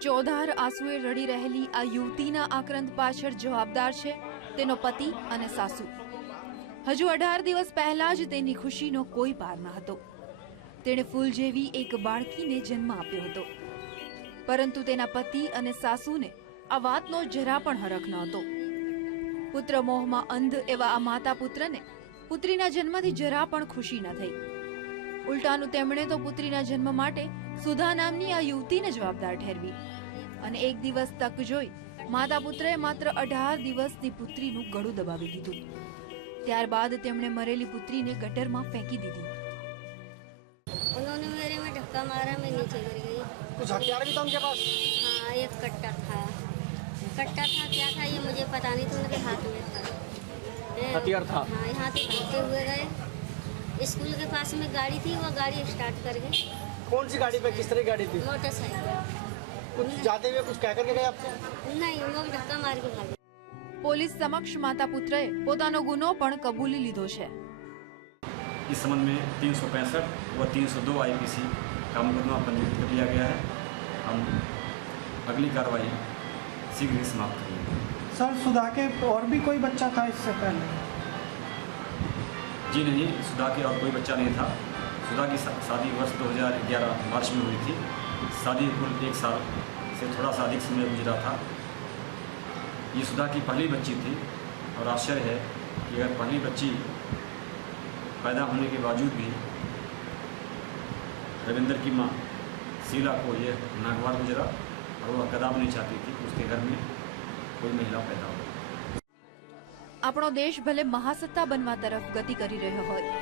ચોધાર આંસુએ રડી રહેલી આ યુવતીના આક્રંદ પાછળ જવાબદાર છે, તેનો પતિ અને સાસુ. હજુ અઢાર દિવસ પહેલા જ તેની ખુશીનો કોઈ પાર ન હતો. તેણે ફૂલ જેવી એક બાળકીને જન્મ આપ્યો હતો. પરંતુ તેના પતિ અને સાસુને આ વાતનો જરા પણ હરખ ન હતો પુત્ર મોહમાં અંધ એવા આ માતા પુત્રને પુત્રીના જન્મથી જરા પણ ખુશી ન થઈ. ઉલટાનું તેમણે તો પુત્રીના જન્મ માટે સુધા નામની આ યુવતીને જવાબદાર ઠેરવી અને એક દિવસ તક જોઈ માતા પુત્રએ માત્ર અઢાર દિવસની પુત્રીનું ગળું દબાવી દીધું ત્યારબાદ તેમણે મરેલી પુત્રીને ગટરમાં ફેંકી દીધી उन्होंने मेरे में धक्का मारा मैं नीचे गिर गई कुछ हथियार भी था उनके पास हाँ एक कट्टा था कट्टा था क्या था ये मुझे पता नहीं था उनके हाथ में था ये- हथियार था? हाँ यहाँ से भागते हुए गए स्कूल के पास में गाड़ी थी वो गाड़ी स्टार्ट कर गई कौन सी गाड़ी पे किस तरह की गाड़ी थी मोटरसाइकिल कुछ जाते हुए कुछ कह करके गए आपसे नहीं वो धक्का मार के भागे પોલીસ સમક્ષ માતા પુત્રએ પોતાનો ગુનો પણ કબૂલી લીધો છે इस संबंध में तीन सौ पैंसठ व तीन सौ दो आई का मुकदमा पंजीकृत कर लिया गया है हम अगली कार्रवाई शीघ्र ही समाप्त करेंगे सर सुधा के और भी कोई बच्चा था इससे पहले जी नहीं सुधा के और कोई बच्चा नहीं था सुधा की शा- शादी वर्ष 2011 मार्च में हुई थी शादी कुल एक साल से थोड़ा सा अधिक समय गुजरा था ये सुधा की पहली बच्ची थी और आश्चर्य है कि अगर पहली बच्ची पैदा होने के बावजूद भी रविंदर की माँ शीला को यह नागवार गुजरा और वह कदाप नहीं चाहती थी कि उसके घर में कोई महिला पैदा हो આપણો દેશ ભલે મહાસત્તા બનવા તરફ ગતિ કરી રહ્યો હોય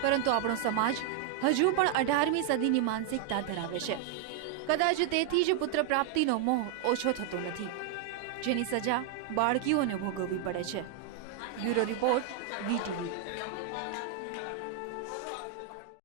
પરંતુ આપણો સમાજ હજુ પણ અઢારમી સદીની માનસિકતા ધરાવે છે. કદાચ તેથી જ પુત્ર પ્રાપ્તિનો મોહ ઓછો થતો નથી, જેની સજા બાળકીઓને ભોગવવી પડે છે. Bureau report VTV